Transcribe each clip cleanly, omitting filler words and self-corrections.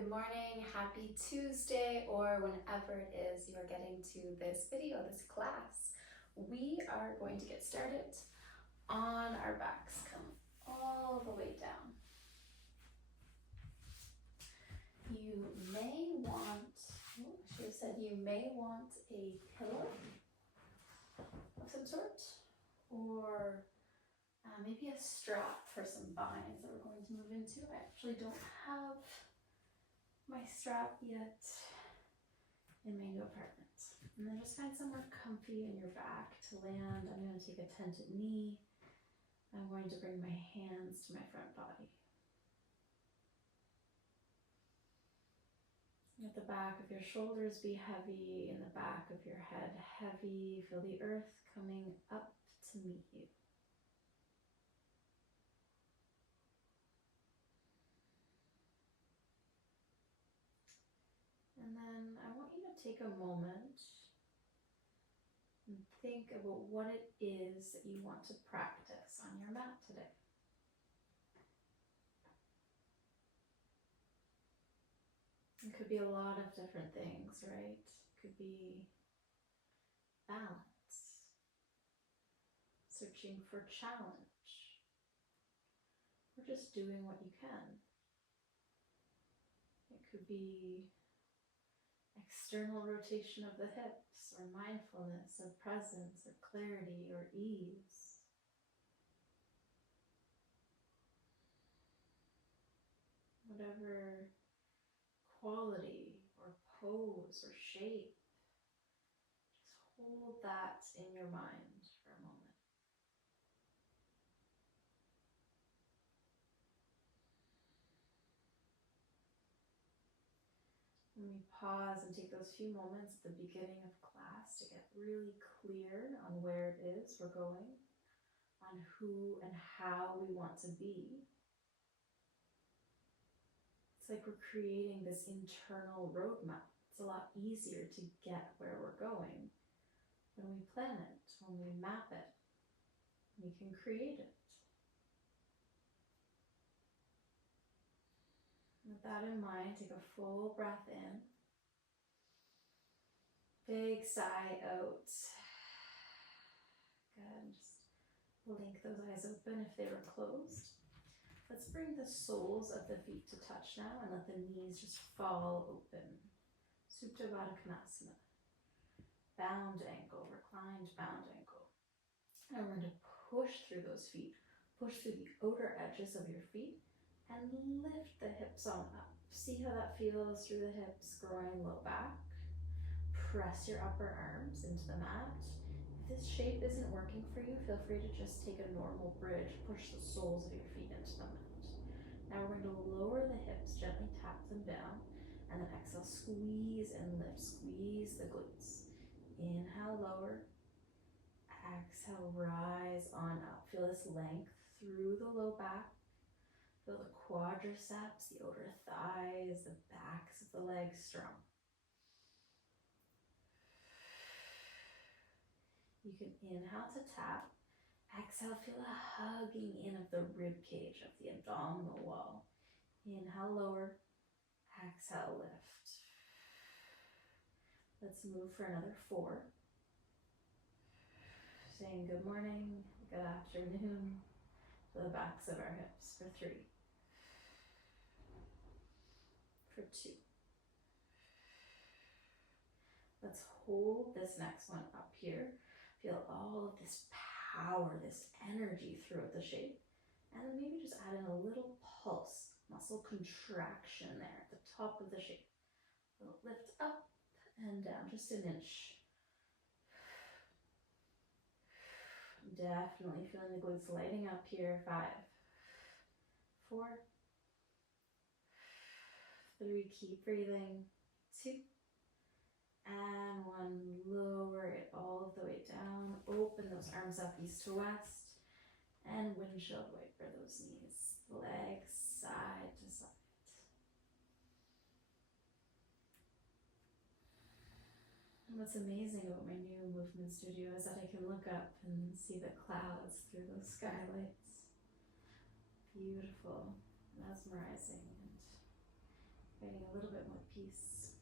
Good morning, happy Tuesday, or whenever it is you're getting to this video, this class. We are going to get started on our backs. Come all the way down. You may want, I should have said you may want a pillow of some sort, or maybe a strap for some binds that we're going to move into. I actually don't have my strap yet in my new apartment. And then just find somewhere comfy in your back to land. I'm going to take a tented knee. I'm going to bring my hands to my front body. Let the back of your shoulders be heavy, in the back of your head heavy. Feel the earth coming up to meet you. And then I want you to take a moment and think about what it is that you want to practice on your mat today. It could be a lot of different things, right? It could be balance, searching for challenge, or just doing what you can. It could be external rotation of the hips, or mindfulness, or presence, or clarity, or ease. Whatever quality, or pose, or shape, just hold that in your mind for a moment. When we pause and take those few moments at the beginning of class to get really clear on where it is we're going, on who and how we want to be, it's like we're creating this internal roadmap. It's a lot easier to get where we're going when we plan it, when we map it. We can create it. With that in mind, take a full breath in. Big sigh out. Good. Just blink those eyes open if they were closed. Let's bring the soles of the feet to touch now and let the knees just fall open. Supta Baddha Konasana. Bound ankle, reclined bound ankle. And we're going to push through those feet. Push through the outer edges of your feet and lift the hips on up. See how that feels through the hips, groin, low back. Press your upper arms into the mat. If this shape isn't working for you, feel free to just take a normal bridge. Push the soles of your feet into the mat. Now we're going to lower the hips, gently tap them down, and then exhale, squeeze and lift, squeeze the glutes. Inhale, lower. Exhale, rise on up. Feel this length through the low back. Feel the quadriceps, the outer thighs, the backs of the legs strong. You can inhale to tap. Exhale, feel a hugging in of the rib cage, of the abdominal wall. Inhale, lower. Exhale, lift. Let's move for another 4. Saying good morning, good afternoon to the backs of our hips for 3. For 2. Let's hold this next one up here. Feel all of this power, this energy throughout the shape. And then maybe just add in a little pulse, muscle contraction there at the top of the shape. We'll lift up and down, just an inch. Definitely feeling the glutes lighting up here. 5, 4, 3, keep breathing. 2, and 1, lower it all the way down. Open those arms up east to west. And windshield wiper those knees. Legs side to side. And what's amazing about my new movement studio is that I can look up and see the clouds through those skylights. Beautiful, mesmerizing, and Getting a little bit more peace.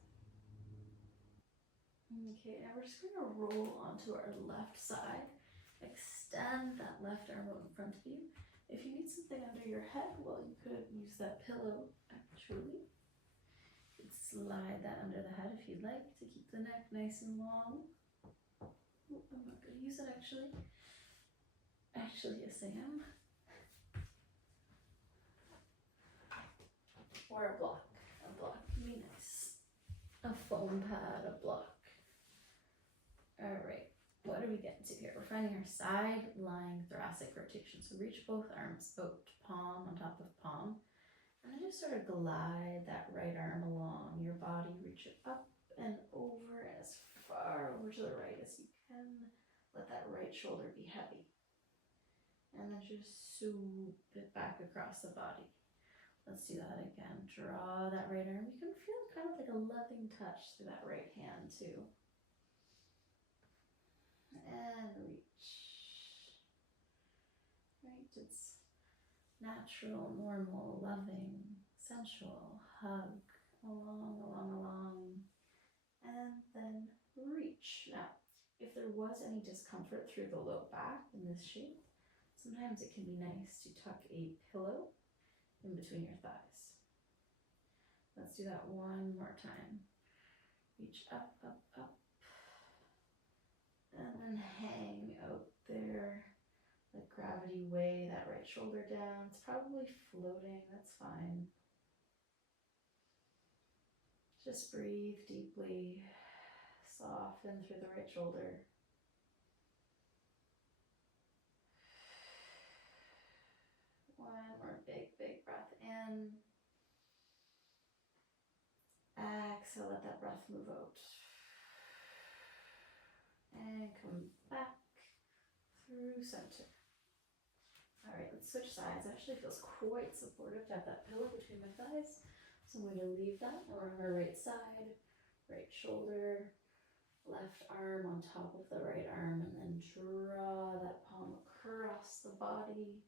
Okay, now we're just going to roll onto our left side. Extend that left arm out in front of you. If you need something under your head, well, you could use that pillow, actually. You could slide that under the head if you'd like to keep the neck nice and long. Oh, I'm not going to use it, actually. Actually, yes, I am. Or a block. A block would be nice. A foam pad, a block. All right, what are we getting to here? We're finding our side lying thoracic rotation. So reach both arms out, palm on top of palm. And then just sort of glide that right arm along your body. Reach it up and over and as far over to the right as you can. Let that right shoulder be heavy. And then just swoop it back across the body. Let's do that again. Draw that right arm. You can feel kind of like a loving touch through that right hand too. And reach. Right, it's natural, normal, loving, sensual. Hug along, along, along. And then reach. Now, if there was any discomfort through the low back in this shape, sometimes it can be nice to tuck a pillow in between your thighs. Let's do that one more time. Reach up, up, up. And then hang out there. Let gravity weigh that right shoulder down. It's probably floating, that's fine. Just breathe deeply. Soften through the right shoulder. One more big, big breath in. Exhale, let that breath move out. And come back through center. All right, let's switch sides. Actually feels quite supportive to have that pillow between my thighs. So I'm going to leave that. Now we're on our right side, right shoulder, left arm on top of the right arm, and then draw that palm across the body.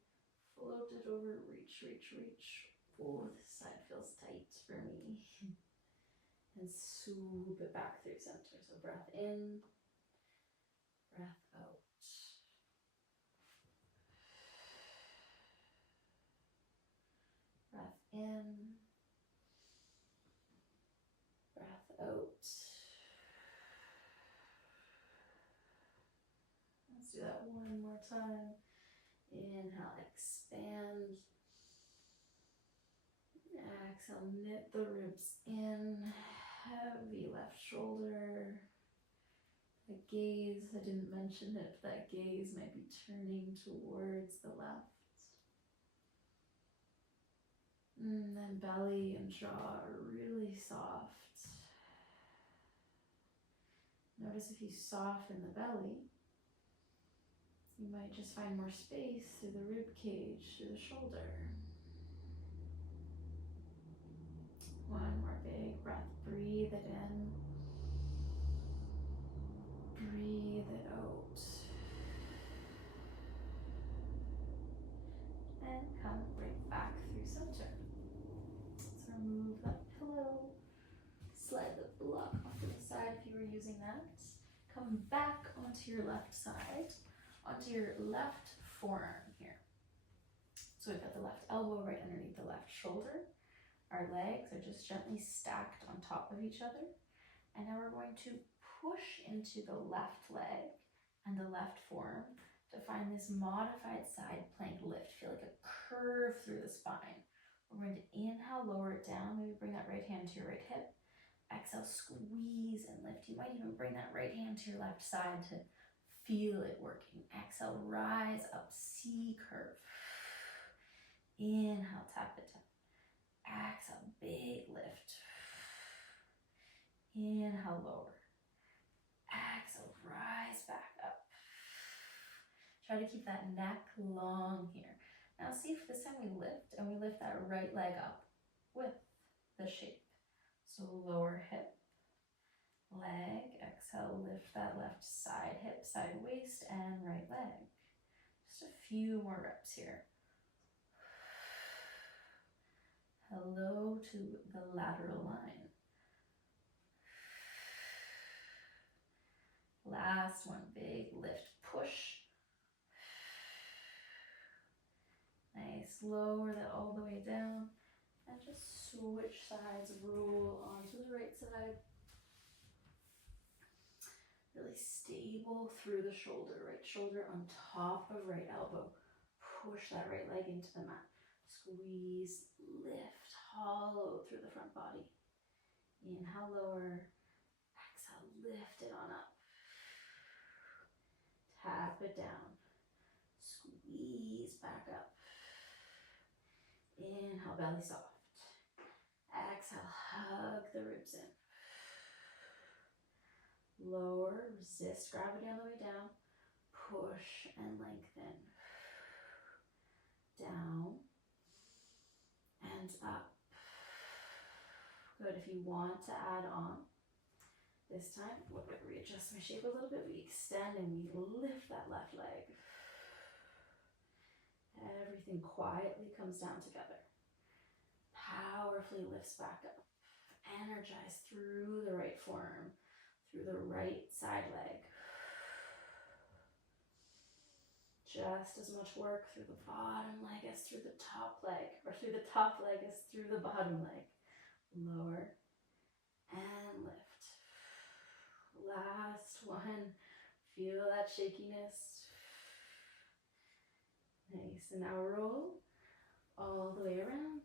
Float it over, reach, reach, reach. Oh, this side feels tight for me. And swoop it back through center. So breath in, breath out. Breath in, breath out. Let's do that one more time. Inhale, expand. Exhale, knit the ribs in. Heavy left shoulder. The gaze, I didn't mention it, but that gaze might be turning towards the left. And then belly and jaw are really soft. Notice if you soften the belly, you might just find more space through the rib cage, through the shoulder. One more big breath. Breathe it in. Breathe it out. And come right back through center. Let's remove that pillow. Slide the block off to the side if you were using that. Come back onto your left side, onto your left forearm here. So we've got the left elbow right underneath the left shoulder. Our legs are just gently stacked on top of each other. And now we're going to push into the left leg and the left forearm to find this modified side plank lift. Feel like a curve through the spine. We're going to inhale, lower it down. Maybe bring that right hand to your right hip. Exhale, squeeze and lift. You might even bring that right hand to your left side to feel it working. Exhale, rise up, C curve. Inhale, tap it down. Exhale, big lift. Inhale, lower. Exhale, rise back up. Try to keep that neck long here. Now see if this time we lift, and we lift that right leg up with the shape. So lower hip, leg, exhale, lift that left side hip, side waist, and right leg. Just a few more reps here. Hello to the lateral line. Last one, big lift, push. Nice, lower that all the way down. And just switch sides, roll onto the right side. Really stable through the shoulder, right shoulder on top of right elbow. Push that right leg into the mat. Squeeze, lift, hollow through the front body. Inhale, lower. Exhale, lift it on up. Tap it down. Squeeze back up. Inhale, belly soft. Exhale, hug the ribs in. Lower, resist gravity on the way down. Push and lengthen. Down and up. Good. If you want to add on, this time, we're going to readjust my shape a little bit. We extend and we lift that left leg. Everything quietly comes down together. Powerfully lifts back up. Energize through the right forearm, through the right side leg. Just as much work through the bottom leg as through the top leg, or through the top leg as through the bottom leg. Lower and lift. Last one. Feel that shakiness. Nice. And now roll all the way around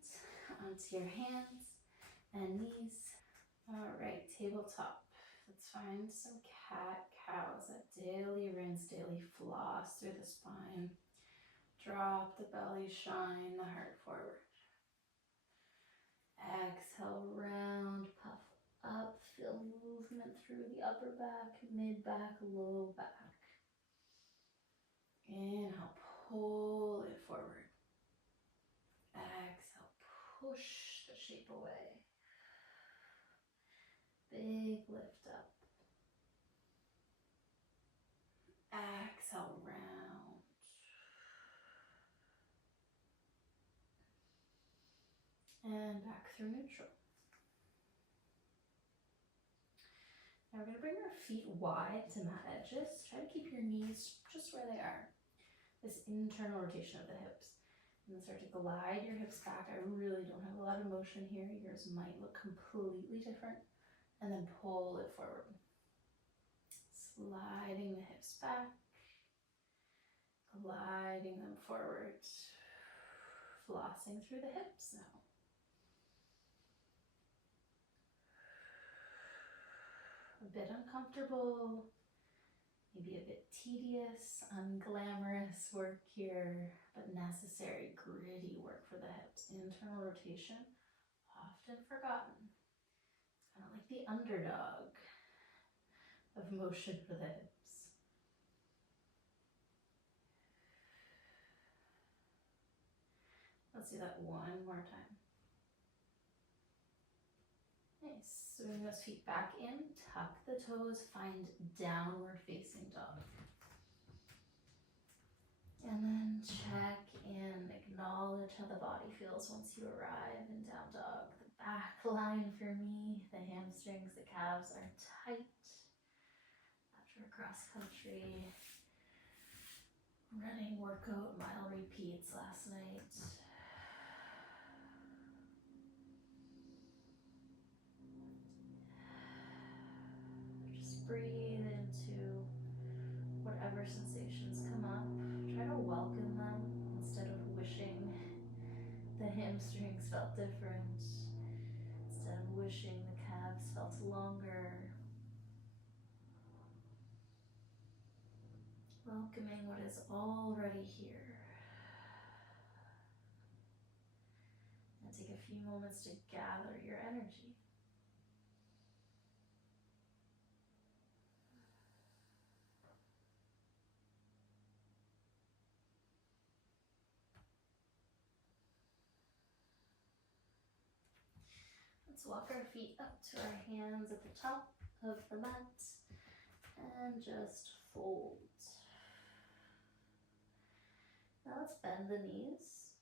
onto your hands and knees. All right, tabletop. Let's find some cat-cows, that daily rinse, daily floss through the spine. Drop the belly, shine the heart forward. Exhale, round, puff up, feel movement through the upper back, mid back, low back. Inhale, pull it forward. Exhale, push the shape away. Big lift up. Exhale, round. And back through neutral. Now we're going to bring our feet wide to mat edges. Try to keep your knees just where they are. This internal rotation of the hips. And then start to glide your hips back. I really don't have a lot of motion here. Yours might look completely different. And then pull it forward. Sliding the hips back. Gliding them forward. Flossing through the hips now. A bit uncomfortable, maybe a bit tedious, unglamorous work here, but necessary, gritty work for the hips. Internal rotation, often forgotten. It's kind of like the underdog of motion for the hips. Let's do that one more time. Nice. So bring those feet back in, tuck the toes, find downward facing dog. And then check in, acknowledge how the body feels once you arrive in down dog. The back line for me, the hamstrings, the calves are tight. After a cross country running workout, mile repeats last night. Breathe into whatever sensations come up. Try to welcome them instead of wishing the hamstrings felt different. Instead of wishing the calves felt longer. Welcoming what is already here. And take a few moments to gather your energy. Let's walk our feet up to our hands at the top of the mat and just fold. Now let's bend the knees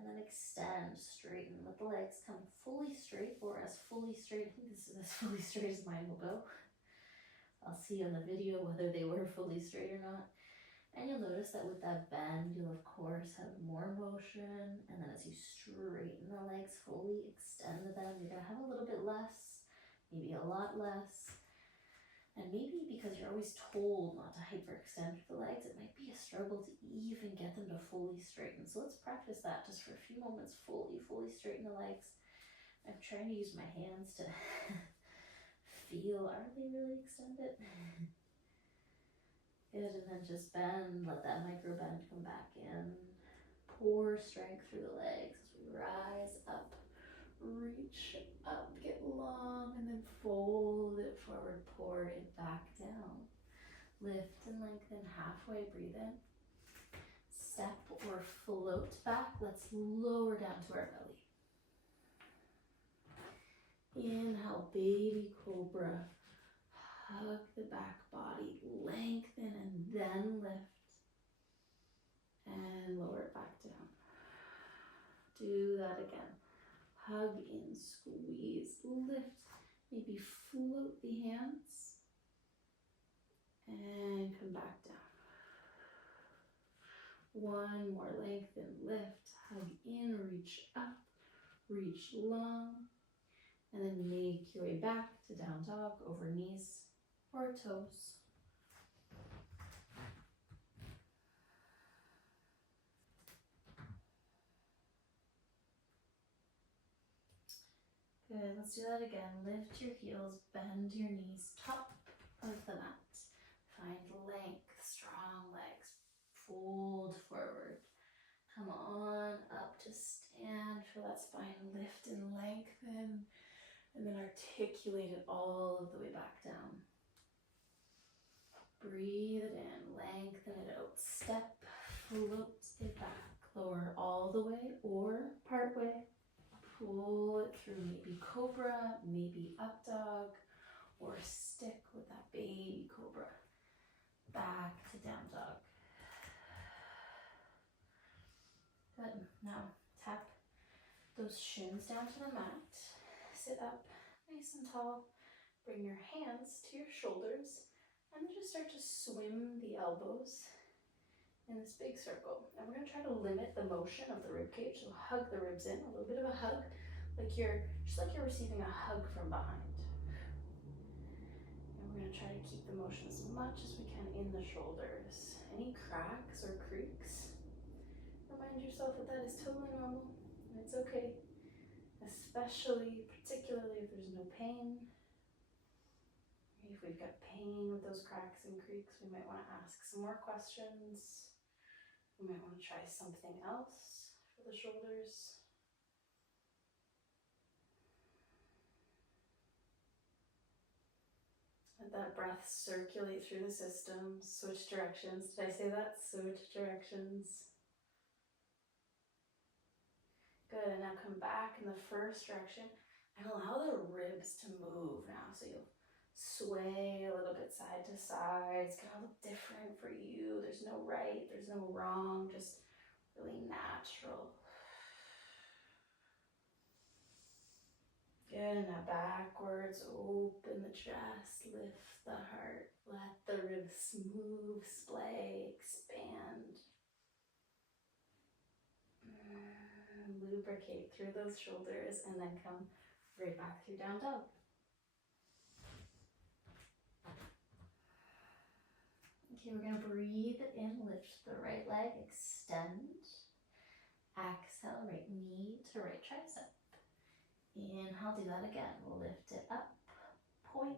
And then extend, straighten. Let the legs come fully straight or as fully straight. I think this is as fully straight as mine will go. I'll see on the video whether they were fully straight or not. And you'll notice that with that bend, you'll of course have more motion. And then as you straighten the legs fully, extend them, you're gonna have a little bit less, maybe a lot less. And maybe because you're always told not to hyperextend the legs, it might be a struggle to even get them to fully straighten. So let's practice that just for a few moments, fully straighten the legs. I'm trying to use my hands to feel, are they really extended? Good, and then just bend, let that micro bend come back in. Pour strength through the legs as we rise up. Reach up, get long, and then fold it forward, pour it back down. Lift and lengthen halfway, breathe in. Step or float back, let's lower down to our belly. Inhale, baby cobra. Hug the back body, lengthen and then lift. And lower it back down. Do that again. Hug in, squeeze, lift, maybe float the hands, and come back down. One more, lengthen, lift, hug in, reach up, reach long, and then make your way back to down dog, over knees or toes. Good, let's do that again. Lift your heels, bend your knees, top of the mat. Find length, strong legs. Fold forward. Come on up to stand. Feel that spine lift and lengthen. And then articulate it all of the way back down. Breathe it in, lengthen it out. Step, float it back. Lower all the way or part way. Pull it through, maybe cobra, maybe up dog, or stick with that baby cobra. Back to down dog. Good. Now tap those shins down to the mat. Sit up nice and tall. Bring your hands to your shoulders and then just start to swim the elbows in this big circle. And we're going to try to limit the motion of the rib cage. So hug the ribs in, a little bit of a hug, like you're receiving a hug from behind. And we're going to try to keep the motion as much as we can in the shoulders. Any cracks or creaks, remind yourself that that is totally normal and it's okay, particularly if there's no pain. If we've got pain with those cracks and creaks, we might want to ask some more questions. We might want to try something else for the shoulders. Let that breath circulate through the system. Switch directions. Did I say that? Switch directions. Good, and now come back in the first direction and allow the ribs to move now. So you'll sway a little bit side to side. It's gonna look different for you. There's no right, there's no wrong, just really natural. Good, now backwards, open the chest, lift the heart, let the ribs move, splay, expand. Lubricate through those shoulders and then come right back through down dog. Okay, we're going to breathe in, lift the right leg, extend. Exhale, right knee to right tricep. Inhale, do that again. We'll lift it up, point.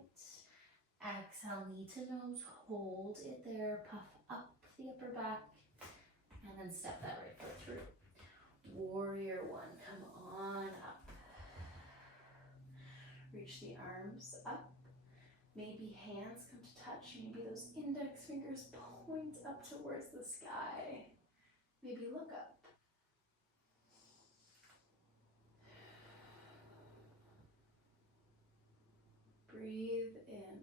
Exhale, knee to nose, hold it there, puff up the upper back, and then step that right foot through. Warrior one, come on up. Reach the arms up. Maybe hands come to touch. Maybe those index fingers point up towards the sky. Maybe look up. Breathe in.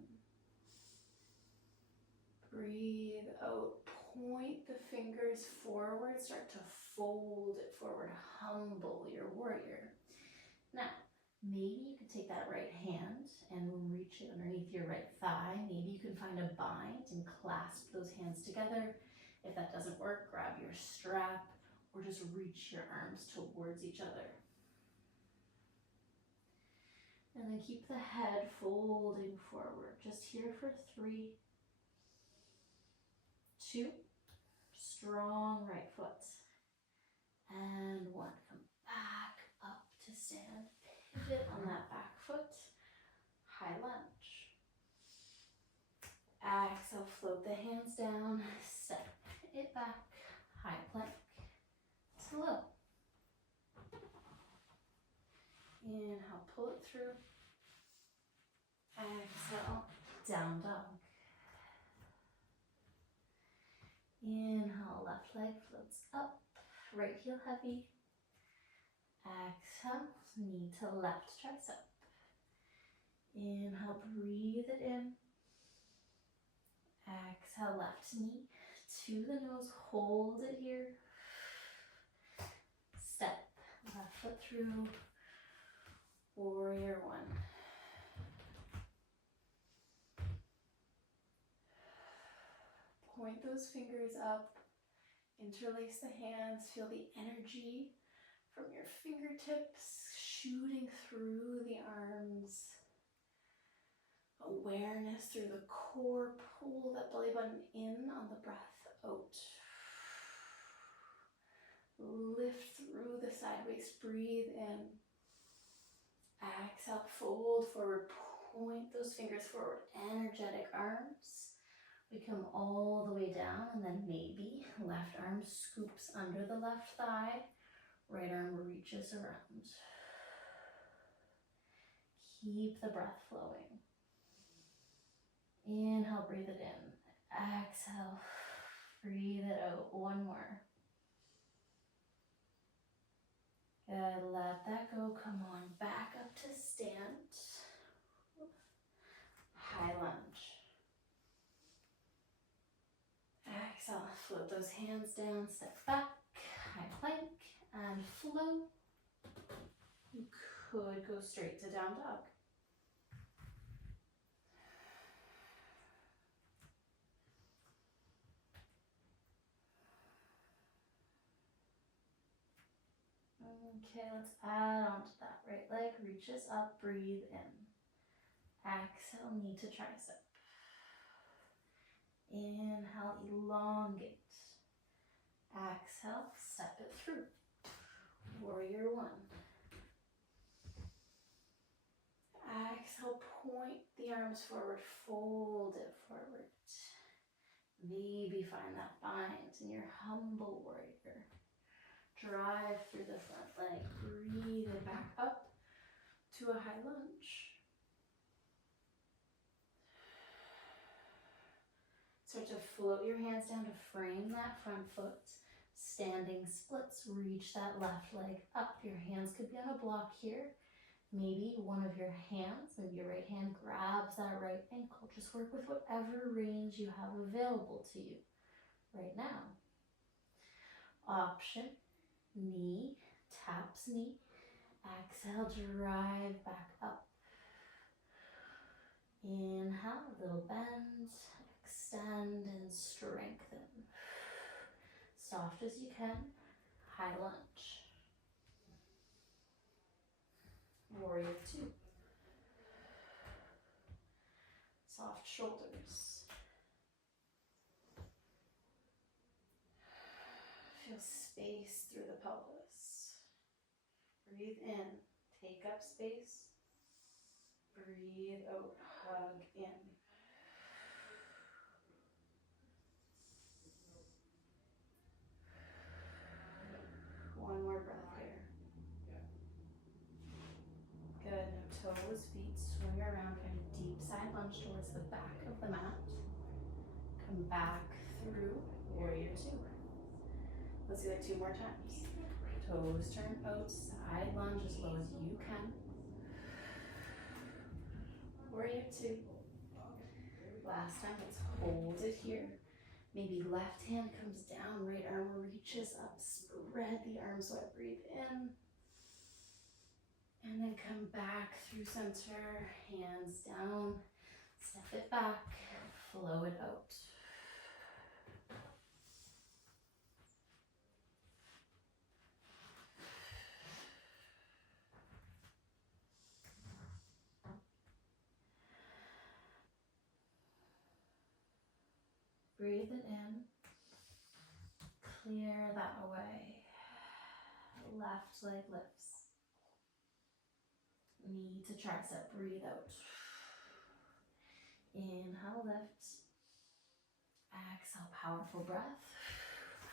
Breathe out. Point the fingers forward. Start to fold it forward, humble your warrior. Now, maybe you can take that right hand and reach it underneath your right thigh. Maybe you can find a bind and clasp those hands together. If that doesn't work, grab your strap or just reach your arms towards each other. And then keep the head folding forward. Just here for 3, 2, strong right foot. And 1, come back up to stand. Pivot on that back foot. High lunge. Exhale, float the hands down. Step it back. High plank. Slow. Inhale, pull it through. Exhale, down dog. Inhale, left leg floats up, right heel heavy. Exhale, knee to left tricep. Inhale, breathe it in. Exhale, left knee to the nose, hold it here. Step, left foot through, warrior 1. Point those fingers up, interlace the hands, feel the energy from your fingertips shooting through the arms. Awareness through the core, pull that belly button in on the breath out. Lift through the side waist, breathe in. Exhale, fold forward, point those fingers forward, energetic arms. We come all the way down and then maybe left arm scoops under the left thigh, right arm reaches around. Keep the breath flowing. Inhale, breathe it in. Exhale, breathe it out. 1 more. Good, let that go. Come on, back up to stand. High lunge. Exhale, float those hands down, step back, high plank, and flow. You could go straight to down dog. Okay, let's add on to that. Right leg reaches up, breathe in. Exhale, knee to tricep. Inhale, elongate. Exhale, step it through. Warrior 1. Exhale, point the arms forward, fold it forward. Maybe find that bind in your humble warrior. Drive through the front leg, breathe it back up to a high lunge. Start to float your hands down to frame that front foot. Standing splits, reach that left leg up. Your hands could be on a block here. Maybe one of your hands, maybe your right hand grabs that right ankle. Just work with whatever range you have available to you right now. Option, knee, taps knee. Exhale, drive back up. Inhale, little bend. Extend and strengthen. Soft as you can. High lunge. Warrior 2. Soft shoulders. Feel space through the pelvis. Breathe in. Take up space. Breathe out. Hug in. One more breath here. Good. Now toes, feet swing around. Find a deep side lunge towards the back of the mat. Come back through warrior 2. Let's do that 2 more times. Toes turn out, side lunge as low as you can. Warrior 2. Last time, let's hold it here. Maybe left hand comes down, right arm reaches up, spread the arms wide, breathe in. And then come back through center, hands down, step it back, flow it out. Breathe it in, clear that away. Left leg lifts. Knee to tricep, breathe out. Inhale, lift. Exhale, powerful breath,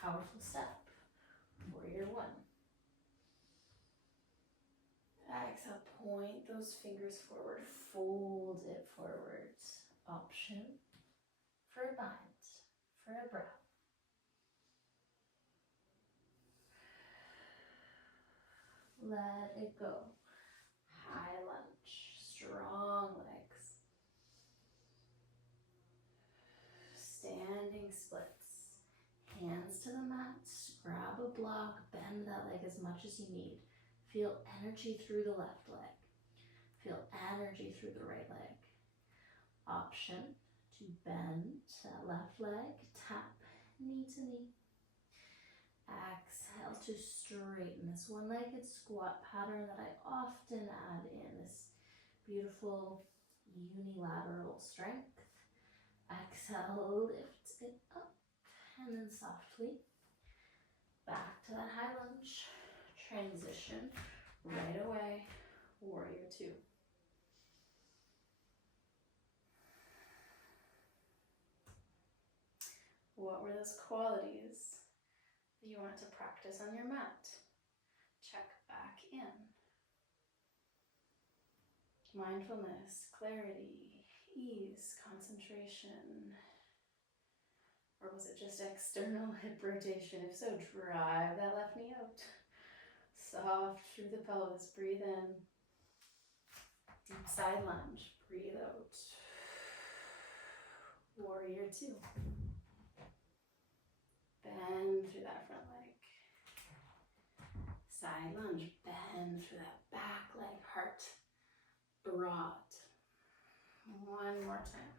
powerful step. Warrior one. Exhale, point those fingers forward, fold it forward. Option for a bind, for a breath. Let it go. High lunge, strong legs. Standing splits. Hands to the mat, grab a block, bend that leg as much as you need. Feel energy through the left leg. Feel energy through the right leg. Option to bend that left leg, tap knee to knee. Exhale to straighten this one-legged squat pattern that I often add in this beautiful unilateral strength. Exhale, lift it up, and then softly back to that high lunge. Transition right away, warrior two. What were those qualities that you wanted to practice on your mat? Check back in. Mindfulness, clarity, ease, concentration. Or was it just external hip rotation? If so, drive that left knee out. Soft through the pelvis, breathe in. Deep side lunge, breathe out. Warrior two. Bend through that front leg. Side lunge, bend through that back leg, heart broad. One more time.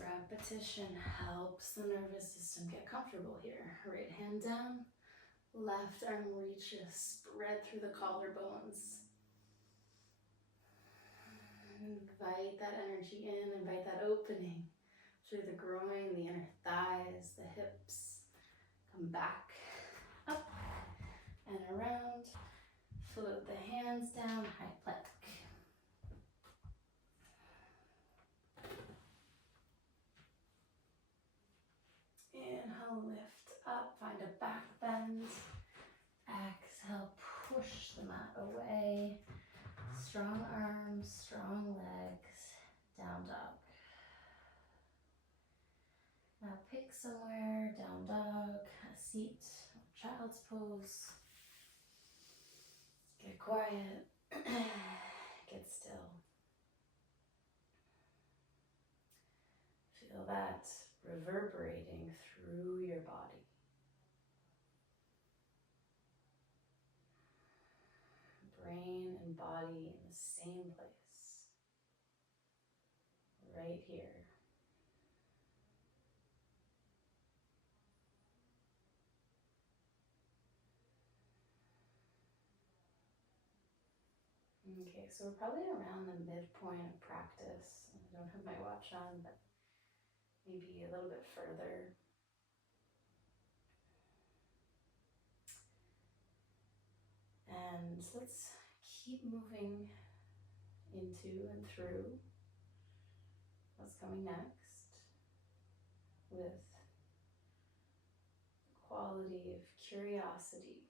Repetition helps the nervous system get comfortable here. Right hand down, left arm reaches, spread through the collarbones. Invite that energy in, invite that opening through the groin, the inner thighs, the hips. Come back, up and around. Float the hands down, high plank. Inhale, lift up, find a back bend. Exhale, push the mat away. Strong arms, strong legs, down dog. Now pick somewhere, down dog, a seat, child's pose. Get quiet, get still. Feel that reverberating through your body. Brain and body in the same place. Right here. Okay, so we're probably around the midpoint of practice. I don't have my watch on, but maybe a little bit further. And let's keep moving into and through what's coming next with the quality of curiosity,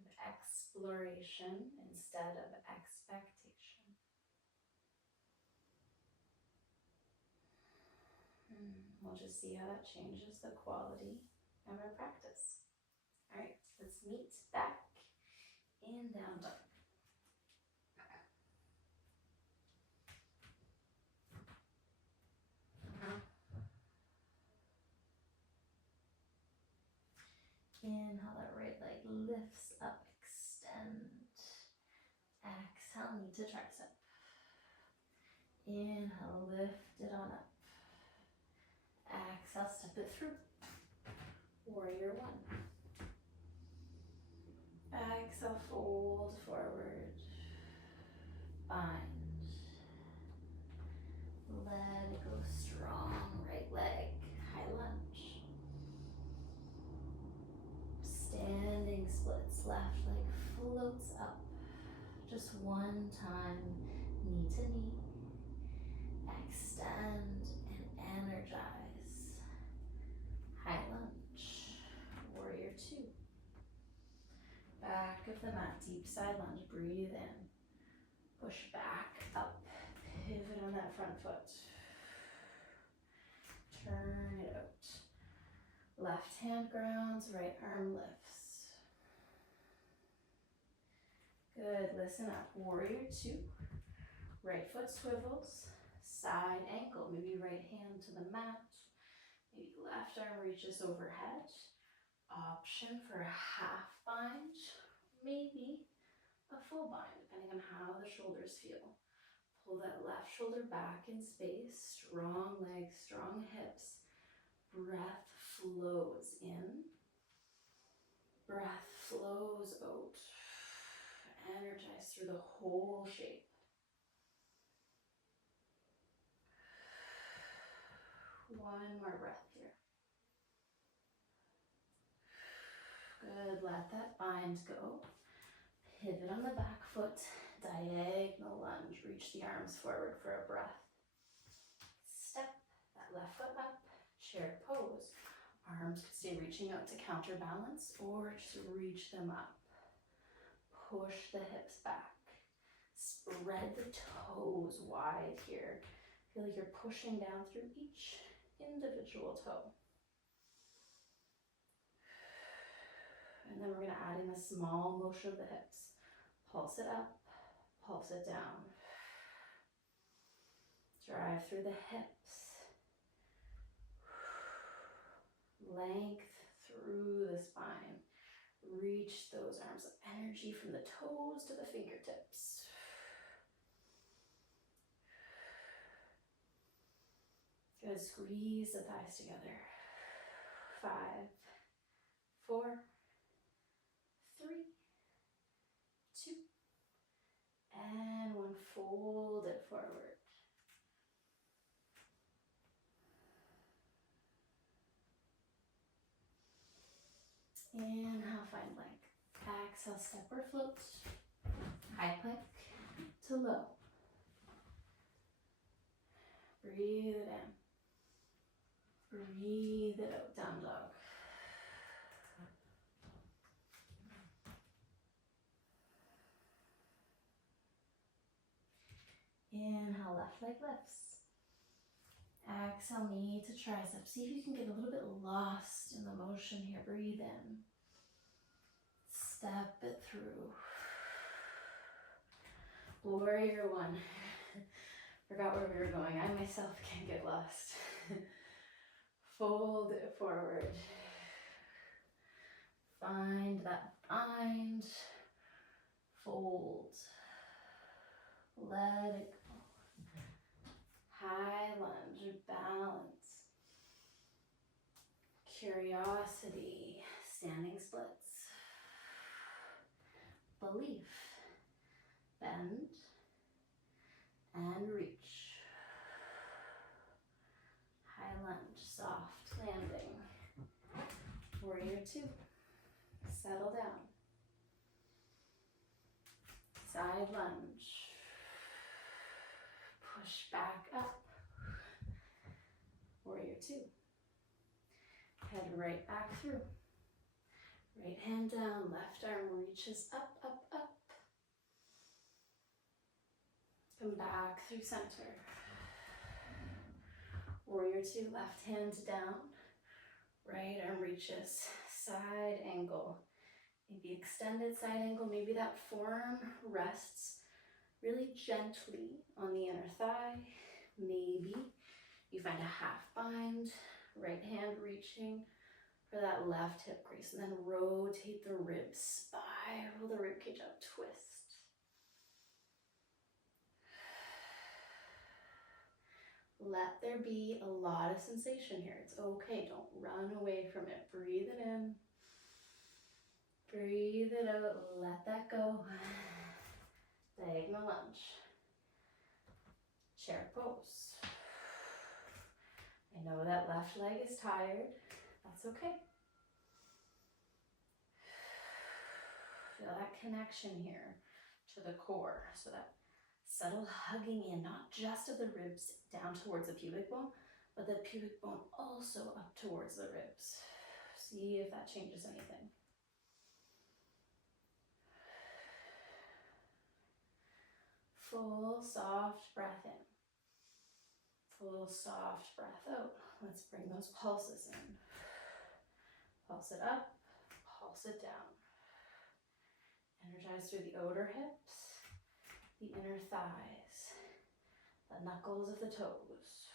of exploration instead of expectation. We'll just see how that changes the quality of our practice. All right, let's meet back in down dog. Inhale, that right leg lifts up, extend. Exhale, knee to tricep. Inhale, lift it on up. Exhale, step it through. Warrior one. Exhale, fold forward. Bind. Let it go strong. Right leg, high lunge. Standing splits, left leg floats up. Just one time, knee to knee. Extend and energize. High lunge. Warrior two. Back of the mat, deep side lunge. Breathe in. Push back up. Pivot on that front foot. Turn it out. Left hand grounds, right arm lifts. Good, listen up. Warrior two. Right foot swivels. Side ankle, maybe right hand to the mat. Maybe left arm reaches overhead. Option for a half bind, maybe a full bind, depending on how the shoulders feel. Pull that left shoulder back in space, strong legs, strong hips. Breath flows in. Breath flows out. Energize through the whole shape. One more breath here. Good, let that bind go. Pivot on the back foot, diagonal lunge. Reach the arms forward for a breath. Step that left foot up, chair pose. Arms could stay reaching out to counterbalance or just reach them up. Push the hips back. Spread the toes wide here. Feel like you're pushing down through each individual toe. And then we're going to add in a small motion of the hips. Pulse it up, pulse it down. Drive through the hips. Length through the spine. Reach those arms of energy from the toes to the fingertips. Good, squeeze the thighs together. 5, 4, 3, 2, and 1. Fold it forward. Inhale, find plank. Exhale, step or float. High plank to low. Breathe it in. Breathe it out, down dog. Inhale, left leg lifts. Exhale, knee to tricep. See if you can get a little bit lost in the motion here. Breathe in. Step it through. Warrior one. Forgot where we were going. I myself can get lost. Fold it forward. Find that bind. Fold. Let it go. High lunge, balance. Curiosity, standing splits. Belief, bend and reach. High lunge, soft landing. Warrior two, settle down. Side lunge. Push back up. Warrior two. Head right back through. Right hand down, left arm reaches up, up, up. Come back through center. Warrior two, left hand down. Right arm reaches, side angle. Maybe extended side angle, maybe that forearm rests really gently on the inner thigh. Maybe you find a half bind, right hand reaching for that left hip crease, and then rotate the ribs, spiral the rib cage up, twist. Let there be a lot of sensation here. It's okay, don't run away from it. Breathe it in, breathe it out, let that go. Diagonal lunge. Chair pose. I know that left leg is tired. That's okay. Feel that connection here to the core. So that subtle hugging in, not just of the ribs down towards the pubic bone, but the pubic bone also up towards the ribs. See if that changes anything. Full soft breath in. Full soft breath out. Let's bring those pulses in. Pulse it up, pulse it down. Energize through the outer hips, the inner thighs, the knuckles of the toes,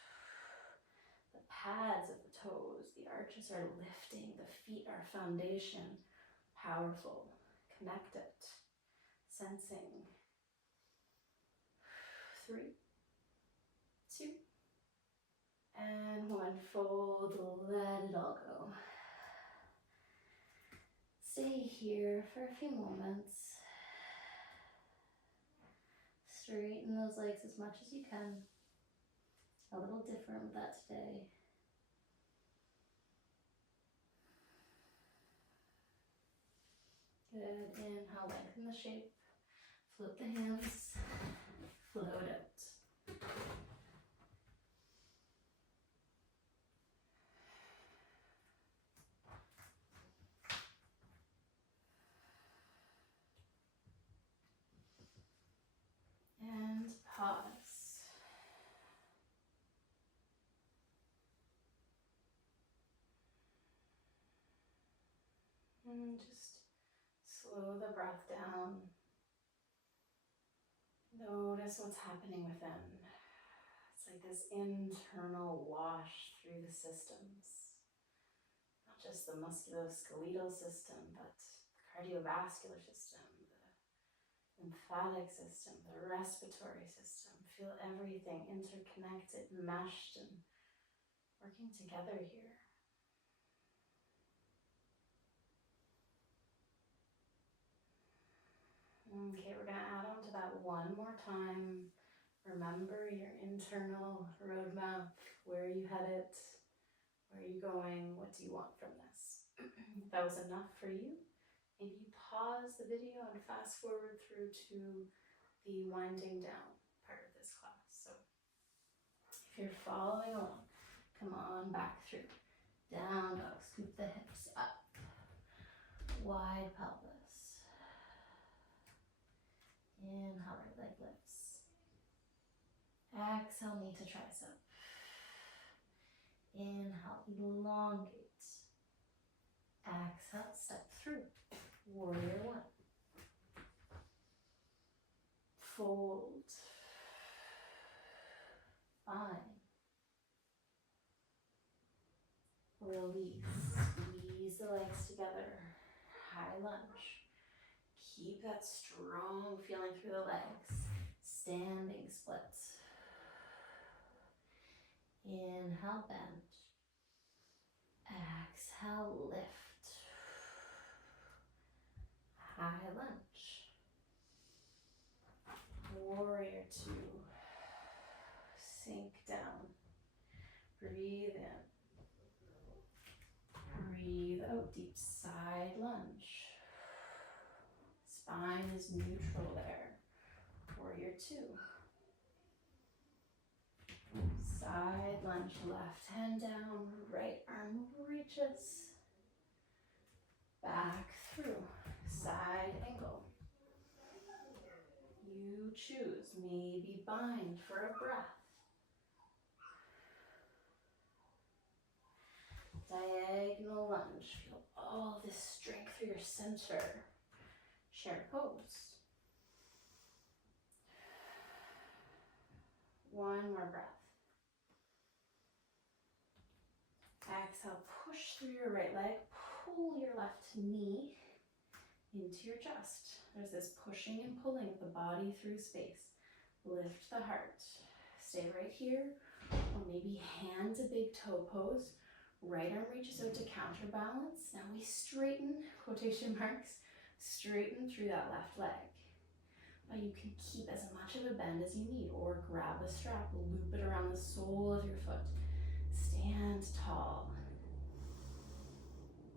the pads of the toes. The arches are lifting, the feet are foundation. Powerful. Connect it. Sensing. 3, 2, and 1. Fold, let it all go. Stay here for a few moments. Straighten those legs as much as you can. A little different with that today. Good. Inhale, lengthen the shape. Float the hands. Float out. And pause. And just slow the breath down. Notice what's happening within. It's like this internal wash through the systems. Not just the musculoskeletal system, but the cardiovascular system, the lymphatic system, the respiratory system. Feel everything interconnected, meshed, and working together here. Okay, we're going to add on to that one more time. Remember your internal roadmap. Where are you headed? Where are you going? What do you want from this? If that was enough for you, maybe you pause the video and fast forward through to the winding down part of this class. So if you're following along, come on back through. Down dog, scoop the hips up. Wide pelvis. Inhale, right leg lifts. Exhale, knee to tricep. Inhale, elongate. Exhale, step through. Warrior 1. Fold. Bind. Release. Squeeze the legs together. High lunge. Keep that strong feeling through the legs. Standing splits. Inhale, bend. Exhale, lift. High lunge. Warrior 2. Sink down. Breathe in. Breathe out. Deep side lunge. Spine is neutral there. Warrior 2. Side lunge, left hand down, right arm reaches. Back through, side angle. You choose, maybe bind for a breath. Diagonal lunge, feel all this strength through your center. Chair pose. One more breath. exhale, push through your right leg, pull your left knee into your chest. There's this pushing and pulling of the body through space. Lift the heart. Stay right here, or maybe hand to big toe pose. Right arm reaches out to counterbalance. Now we straighten, quotation marks, straighten through that left leg. But you can keep as much of a bend as you need, or grab a strap, loop it around the sole of your foot. Stand tall.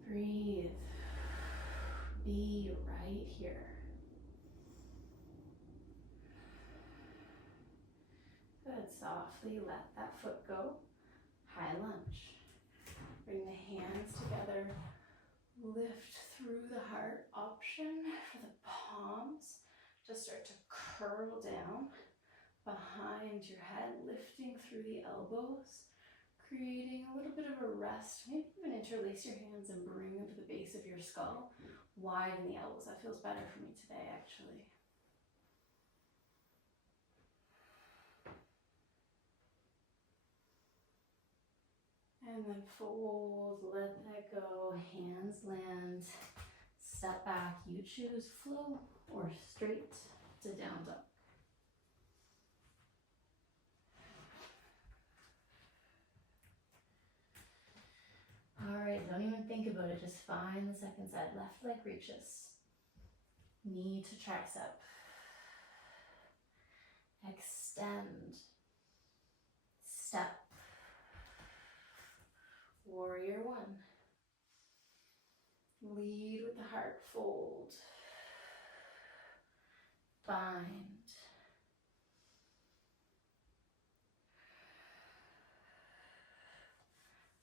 Breathe. Be right here. Good. Softly let that foot go. High lunge. Bring the hands together. Lift through the heart. Option for the palms to start to curl down behind your head, lifting through the elbows, creating a little bit of a rest. Maybe even interlace your hands and bring them to the base of your skull. Widen the elbows. That feels better for me today, actually. And then fold, let that go, hands land, step back. You choose flow or straight to down dog. All right, don't even think about it. Just find the second side. Left leg reaches. Knee to tricep. Extend. Step. Warrior one. Lead with the heart. Fold. Bind.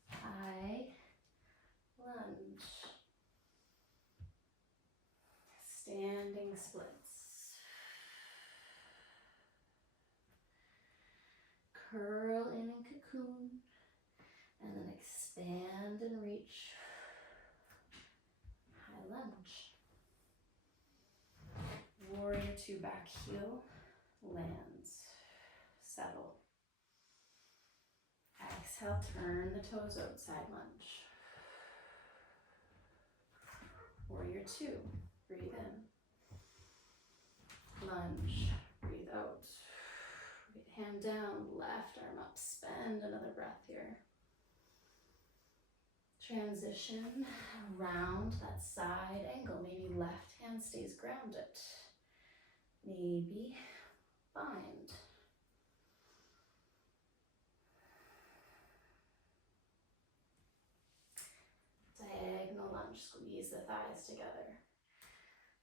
High. Lunge. Standing splits. Curl in and cocoon. And then expand and reach. High lunge. Warrior two, back heel. Lands. Settle. Exhale, turn the toes out, side lunge. Warrior two, breathe in. Lunge, breathe out. Right hand down, left arm up, spend another breath here. Transition around that side angle. Maybe left hand stays grounded. Maybe bind. Diagonal lunge, squeeze the thighs together.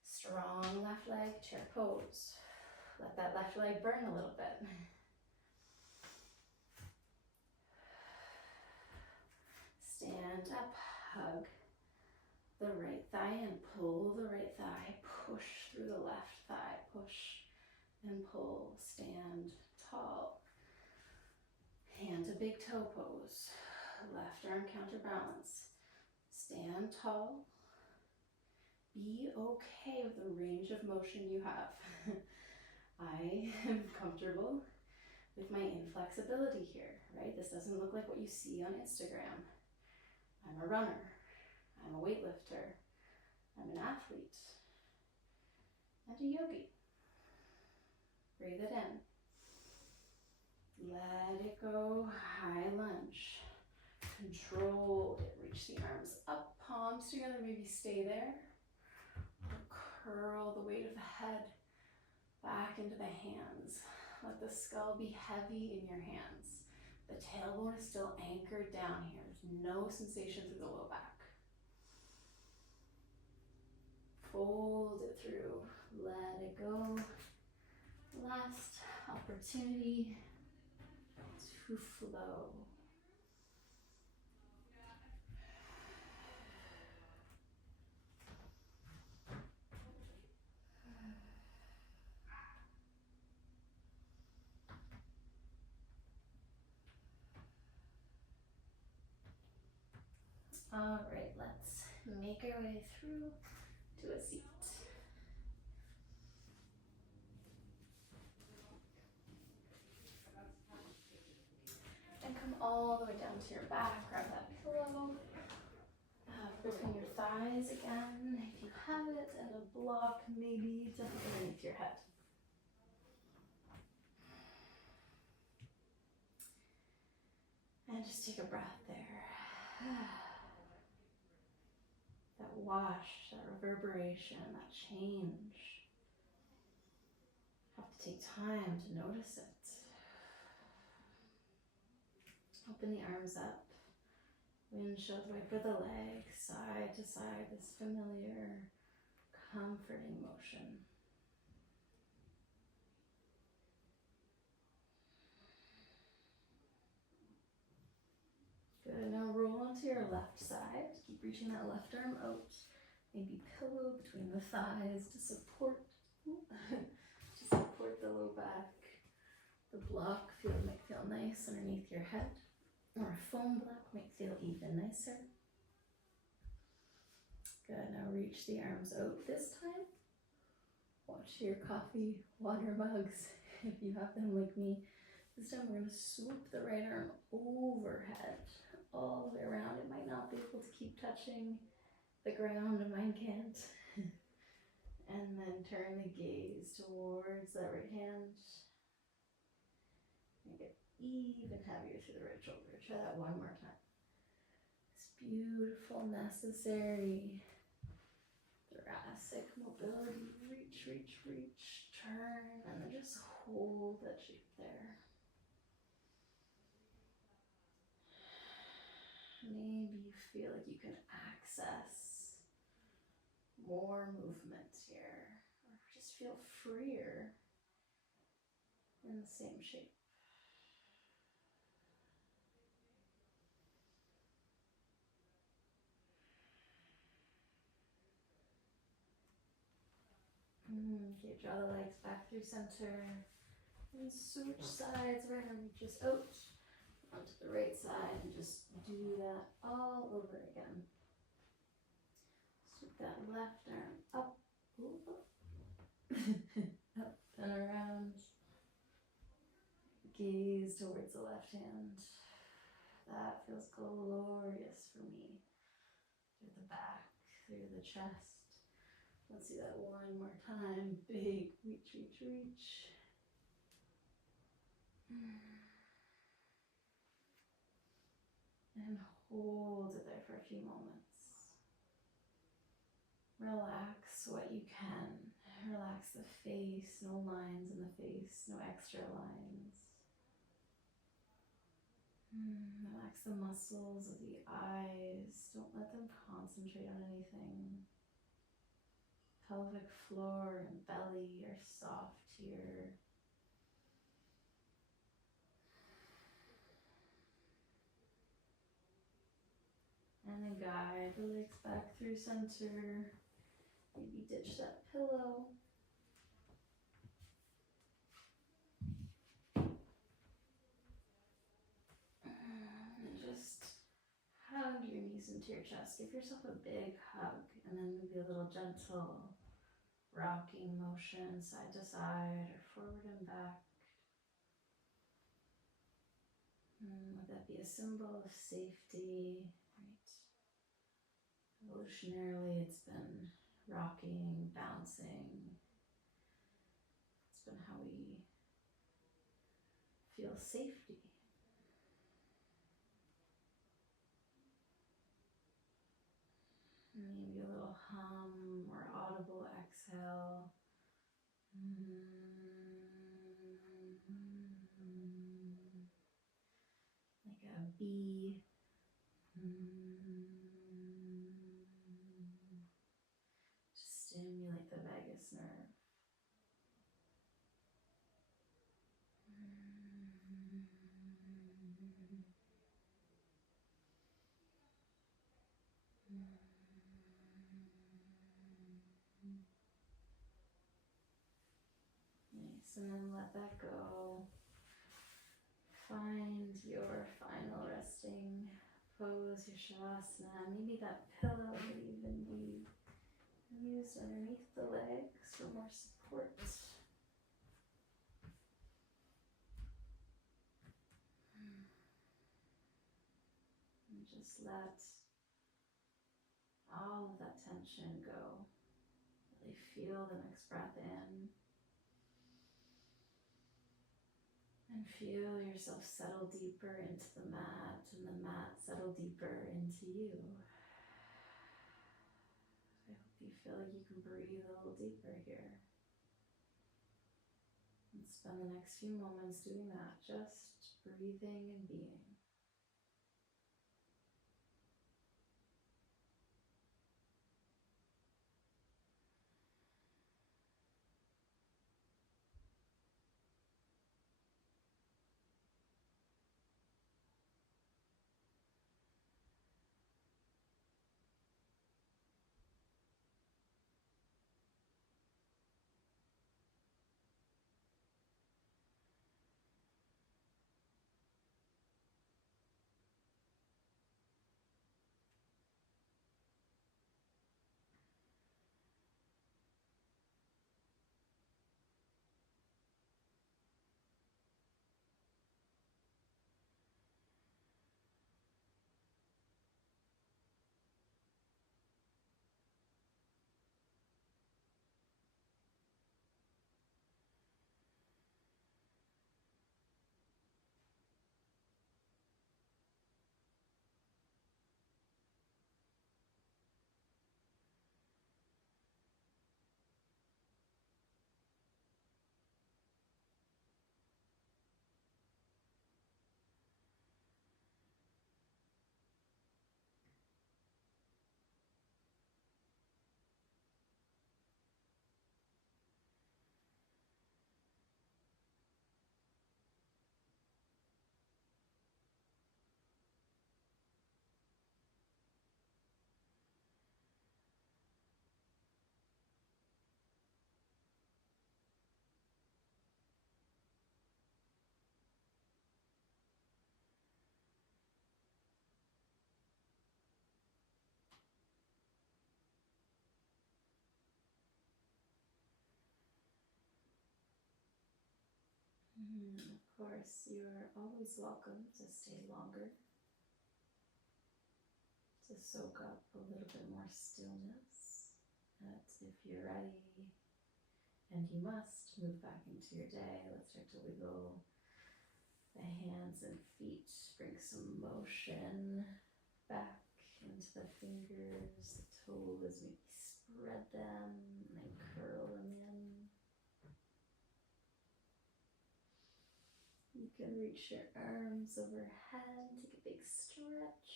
Strong left leg, chair pose. Let that left leg burn a little bit. Stand up, hug the right thigh and pull the right thigh. Push through the left thigh, push and pull. Stand tall. Hand to big toe pose. Left arm counterbalance. Stand tall. Be okay with the range of motion you have. I am comfortable with my inflexibility here, right? This doesn't look like what you see on Instagram. I'm a runner. I'm a weightlifter. I'm an athlete. And a yogi. Breathe it in. Let it go. High lunge. Control it. Reach the arms up, palms together, maybe stay there. Curl the weight of the head back into the hands. Let the skull be heavy in your hands. The tailbone is still anchored down here. There's no sensation through the low back. Fold it through. Let it go. Last opportunity to flow. All right, let's make our way through to a seat. And come all the way down to your back, grab that pillow. thighs again, if you have it, and a block maybe to underneath your head. And just take a breath there. That wash, that reverberation, that change. Have to take time to notice it. Open the arms up. Windshield wiper the legs, side to side, this familiar, comforting motion. Good, now roll onto your left side. Keep reaching that left arm out. Maybe pillow between the thighs to support, to support the low back. The block might feel nice underneath your head, or a foam block might feel even nicer. Good, now reach the arms out this time. Watch your coffee, water mugs, if you have them like me. This time we're going to swoop the right arm overhead, all the way around. It might not be able to keep touching the ground, and mine can't. And then turn the gaze towards that right hand. Make it even heavier through the right shoulder. Try that one more time. It's beautiful, necessary thoracic mobility. Reach, reach, reach. Turn, and then just hold that shape there. Maybe you feel like you can access more movement here, or just feel freer in the same shape. Okay, draw the legs back through center and switch sides. Right arm reaches out onto the right side and just do that all over again. Sweep that left arm up, up and around. Gaze towards the left hand. That feels glorious for me. Through the back, through the chest. Let's do that one more time. Big reach, reach, reach. And hold it there for a few moments. Relax what you can. Relax the face, no lines in the face, no extra lines. Relax the muscles of the eyes. Don't let them concentrate on anything. Pelvic floor and belly are soft here. And then guide the legs back through center. Maybe ditch that pillow. And just hug your knees into your chest. Give yourself a big hug, and then maybe a little gentle rocking motion side to side or forward and back. Would that be a symbol of safety? Right. Evolutionarily, it's been rocking, bouncing. It's been how we feel safety. Maybe a little hum or audible exhale. Like a bee. Just stimulate the vagus nerve. Nice, and then let that go. Find your final resting pose, your shavasana. Maybe that pillow could even be used underneath the legs for more support. And just let all of that tension go. Really feel the next breath in. And feel yourself settle deeper into the mat and the mat settle deeper into you. I hope you feel like you can breathe a little deeper here. And spend the next few moments doing that, just breathing and being. Of course, you're always welcome to stay longer, to soak up a little bit more stillness. But if you're ready, and you must, move back into your day. Let's start to wiggle the hands and feet, bring some motion back into the fingers, the toes, maybe spread them and curl them in. You can reach your arms overhead, take a big stretch.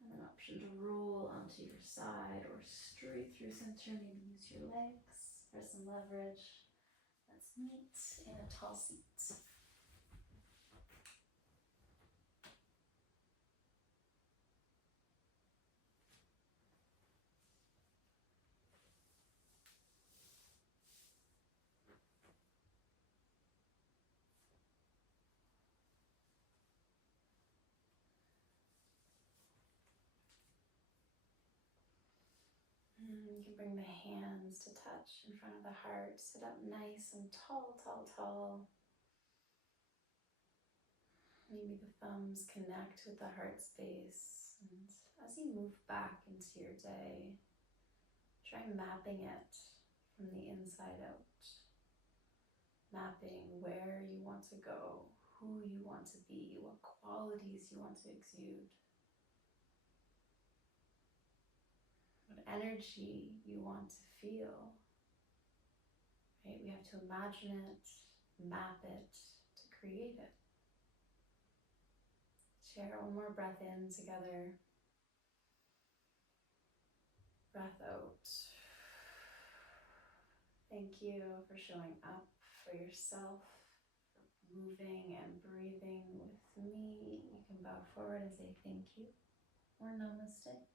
And an option to roll onto your side or straight through center, maybe use your legs for some leverage. Let's meet in a tall seat. You can bring the hands to touch in front of the heart. Sit up nice and tall, tall, tall. Maybe the thumbs connect with the heart space. And as you move back into your day, try mapping it from the inside out. Mapping where you want to go, who you want to be, what qualities you want to exude. What energy you want to feel, right? We have to imagine it, map it, to create it. Share one more breath in together. Breath out. Thank you for showing up for yourself, for moving and breathing with me. You can bow forward and say thank you or namaste.